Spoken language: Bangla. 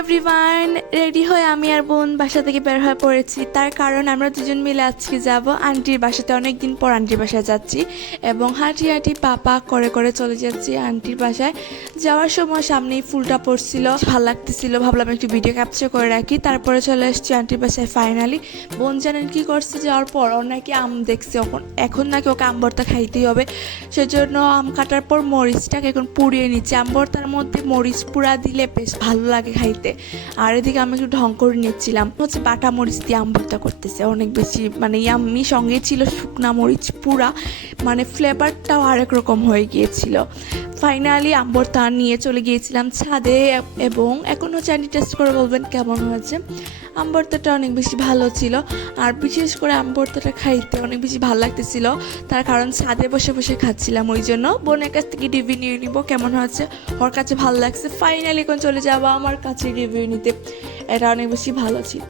এভরিওয়ান, রেডি হয়ে আমি আর বোন বাসা থেকে বের হয়ে পড়েছি। তার কারণ আমরা দুজন মিলে আজকে যাব আন্টির বাসাতে। অনেকদিন পর আন্টির বাসায় যাচ্ছি এবং হাঁটি হাঁটি পাপা করে করে চলে যাচ্ছি আন্টির বাসায়। যাওয়ার সময় সামনেই ফুলটা পড়ছিল, ভালো লাগতেছিল, ভাবলাম একটু ভিডিও ক্যাপচার করে রাখি। তারপরে চলে এসেছি আন্টির বাসায় ফাইনালি। বোন জানেন কি করছে, যাওয়ার পর ওর নাকি আম দেখছে, এখন নাকি ওকে আম ভর্তা খাইতেই হবে। সেজন্য আম কাটার পর মরিচটাকে এখন পুড়িয়ে নিচ্ছে। আম ভর্তার মধ্যে মরিচ পুরা দিলে বেশ ভালো লাগে খাইতে। আর এদিকে আমি একটু ঢং করে নিচ্ছিলাম, হচ্ছে বাটা মরিচ দিয়ে আম ভর্তা করতেছে অনেক বেশি, মানে ইয়াম্মি। সঙ্গে ছিল শুকনা মরিচ পুরা, মানে ফ্লেভারটাও আরেক রকম হয়ে গিয়েছিল। ফাইনালি আম ভর্তা নিয়ে চলে গিয়েছিলাম ছাদে এবং এখন হচ্ছে আন্টি টেস্ট করে বলবেন কেমন হয়েছে। আম ভর্তাটা অনেক বেশি ভালো ছিল, আর বিশেষ করে আম ভর্তাটা খাইতে অনেক বেশি ভালো লাগতেছিল। তার কারণ ছাদে বসে বসে খাচ্ছিলাম, ওই জন্য বোনের কাছ থেকে রিভিউ নিয়ে নিব কেমন হয়েছে। ওর কাছে ভালো লাগছে। ফাইনালি এখন চলে যাবো আমার কাছে রিভিউ নিতে। এটা অনেক বেশি ভালো ছিল।